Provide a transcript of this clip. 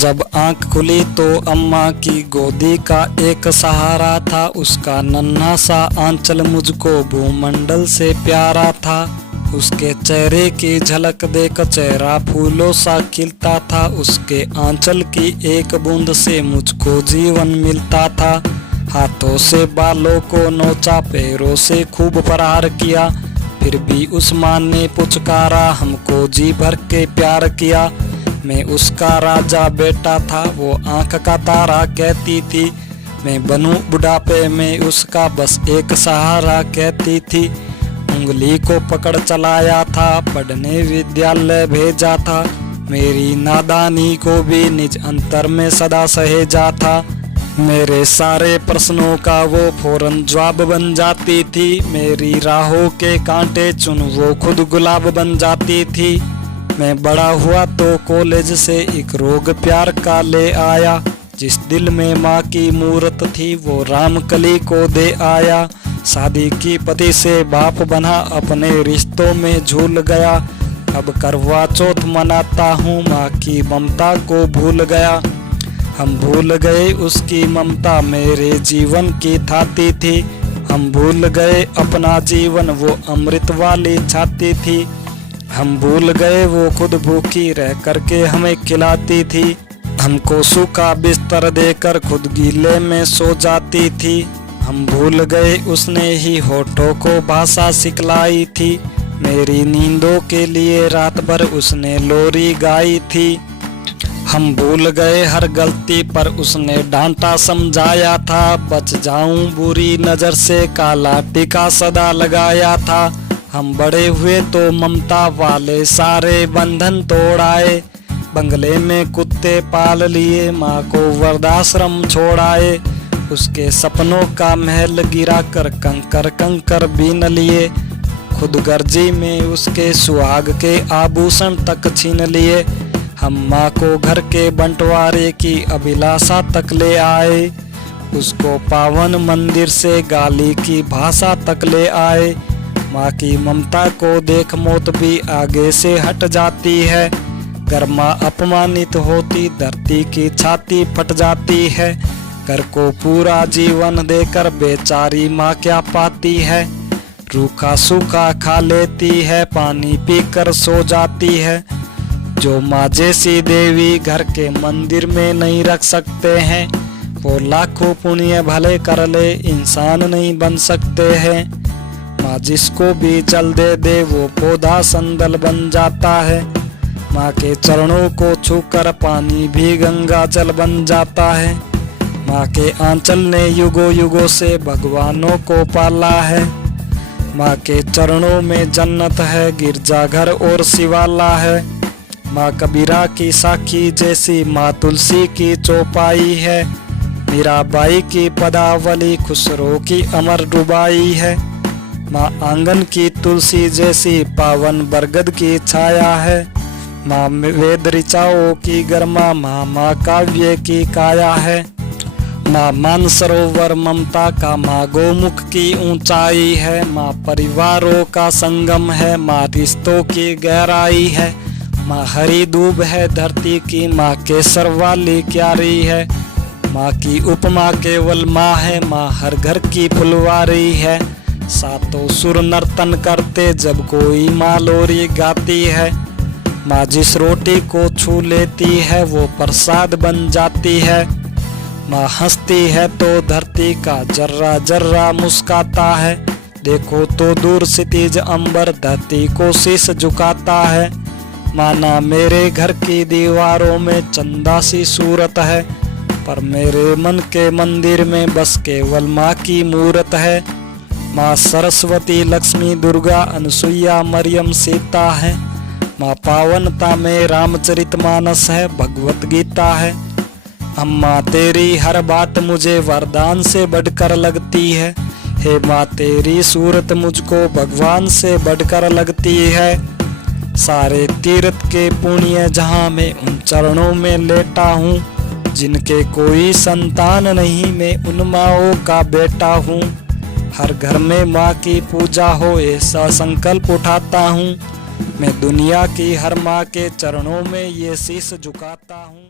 जब आंख खुली तो अम्मा की गोदी का एक सहारा था। उसका नन्हा सा आंचल मुझको भूमंडल से प्यारा था। उसके चेहरे की झलक देख चेहरा फूलों सा खिलता था। उसके आंचल की एक बूंद से मुझको जीवन मिलता था। हाथों से बालों को नोचा, पैरों से खूब प्रहार किया, फिर भी उस माँ ने पुचकारा, हमको जी भर के प्यार किया। मैं उसका राजा बेटा था, वो आंख का तारा कहती थी। मैं बनूं बुढ़ापे में उसका बस एक सहारा कहती थी। उंगली को पकड़ चलाया था, पढ़ने विद्यालय भेजा था। मेरी नादानी को भी निज अंतर में सदा सहेजा था। मेरे सारे प्रश्नों का वो फौरन जवाब बन जाती थी। मेरी राहों के कांटे चुन वो खुद गुलाब बन जाती थी। मैं बड़ा हुआ तो कॉलेज से एक रोग प्यार का ले आया। जिस दिल में माँ की मूरत थी वो रामकली को दे आया। शादी की पति से बाप बना, अपने रिश्तों में झूल गया। अब करवा चौथ मनाता हूँ, माँ की ममता को भूल गया। हम भूल गए उसकी ममता मेरे जीवन की थाती थी। हम भूल गए अपना जीवन, वो अमृत वाली छाती थी। हम भूल गए वो खुद भूखी रह करके हमें खिलाती थी। हमको सूखा बिस्तर देकर खुद गीले में सो जाती थी। हम भूल गए उसने ही होठों को भाषा सिखलाई थी। मेरी नींदों के लिए रात भर उसने लोरी गाई थी। हम भूल गए हर गलती पर उसने डांटा समझाया था। बच जाऊं बुरी नजर से काला टीका सदा लगाया था। हम बड़े हुए तो ममता वाले सारे बंधन तोड़ाए। बंगले में कुत्ते पाल लिए, माँ को वृद्धाश्रम छोड़ाए। उसके सपनों का महल गिरा कर कंकर कंकर बीन लिए। खुद गर्जी में उसके सुहाग के आभूषण तक छीन लिए। हम माँ को घर के बंटवारे की अभिलाषा तक ले आए। उसको पावन मंदिर से गाली की भाषा तक ले आए। माँ की ममता को देख मौत भी आगे से हट जाती है। घर माँ अपमानित होती, धरती की छाती फट जाती है। घर को पूरा जीवन देकर बेचारी माँ क्या पाती है। रूखा सूखा खा लेती है, पानी पीकर सो जाती है। जो माँ जैसी देवी घर के मंदिर में नहीं रख सकते हैं, वो लाखों पुण्य भले कर ले इंसान नहीं बन सकते हैं। माँ जिसको भी जल दे दे वो पौधा संदल बन जाता है। माँ के चरणों को छूकर पानी भी गंगा जल बन जाता है। माँ के आंचल ने युगों युगों से भगवानों को पाला है। माँ के चरणों में जन्नत है, गिरजाघर और शिवाला है। माँ कबीरा की साखी जैसी माँ तुलसी की चौपाई है। मीराबाई की पदावली खुसरो की अमर डुबाई है। माँ आंगन की तुलसी जैसी पावन बरगद की छाया है। माँ वेद ऋचाओं की गर्मा, माँ काव्य की काया है। माँ मानसरोवर ममता का, माँ गोमुख की ऊंचाई है। माँ परिवारों का संगम है, माँ रिश्तों की गहराई है। माँ हरी दूब है धरती की, माँ केसर वाली क्यारी है। माँ की उपमा केवल माँ है, माँ हर घर की फुलवारी है। सातों सुर नर्तन करते जब कोई माँ लोरी गाती है। माँ जिस रोटी को छू लेती है वो प्रसाद बन जाती है। माँ हंसती है तो धरती का जर्रा जर्रा मुस्काता है। देखो तो दूर क्षितिज अंबर धरती को शीश झुकाता है। माना मेरे घर की दीवारों में चंदा सी सूरत है, पर मेरे मन के मंदिर में बस केवल माँ की मूरत है। माँ सरस्वती लक्ष्मी दुर्गा अनसुईया मरियम सीता है। माँ पावनता में रामचरितमानस है, भगवत गीता है। अम्मा तेरी हर बात मुझे वरदान से बढ़कर लगती है। हे माँ तेरी सूरत मुझको भगवान से बढ़कर लगती है। सारे तीर्थ के पुण्य जहाँ मैं उन चरणों में लेटा हूँ। जिनके कोई संतान नहीं मैं उन माँओं का बेटा हूँ। हर घर में माँ की पूजा हो ऐसा संकल्प उठाता हूँ। मैं दुनिया की हर माँ के चरणों में ये शीश झुकाता हूँ।